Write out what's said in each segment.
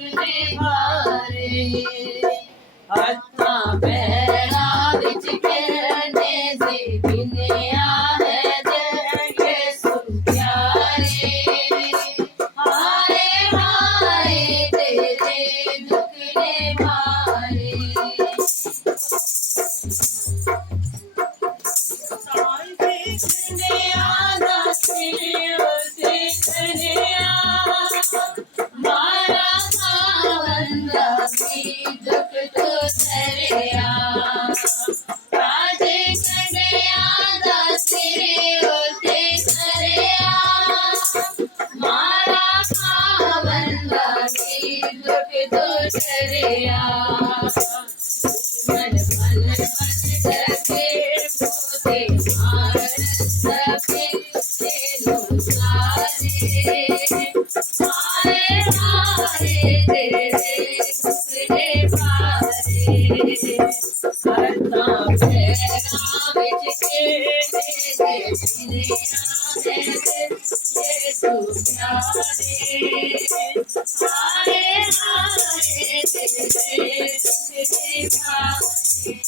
दुखने भारे हत्था पैरा विच कहने से बिनया है जय यीशु प्यारे हाय हाय तेरे दुखने भारे साल देखने आना देखने मारा बंदा भी दुख तो चरिया राजे कन्या दासी होते चरिया मारा बंदा भी दुख तो चरिया मन मन जगे मोते मार सके तेनु सारे हाय हाय तेरे दुखने भारे हत्था पैरा विच कहने से बिनया है यीशु प्यारे हाय हाय तेरे दुखने भारे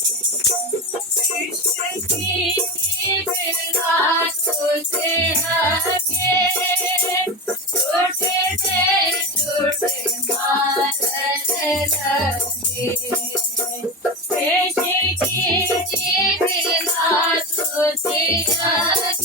कृष्ण की बिना तुझे हगे छोटे से छोटे मारने लगे कृष्ण की बिना तुझे हगे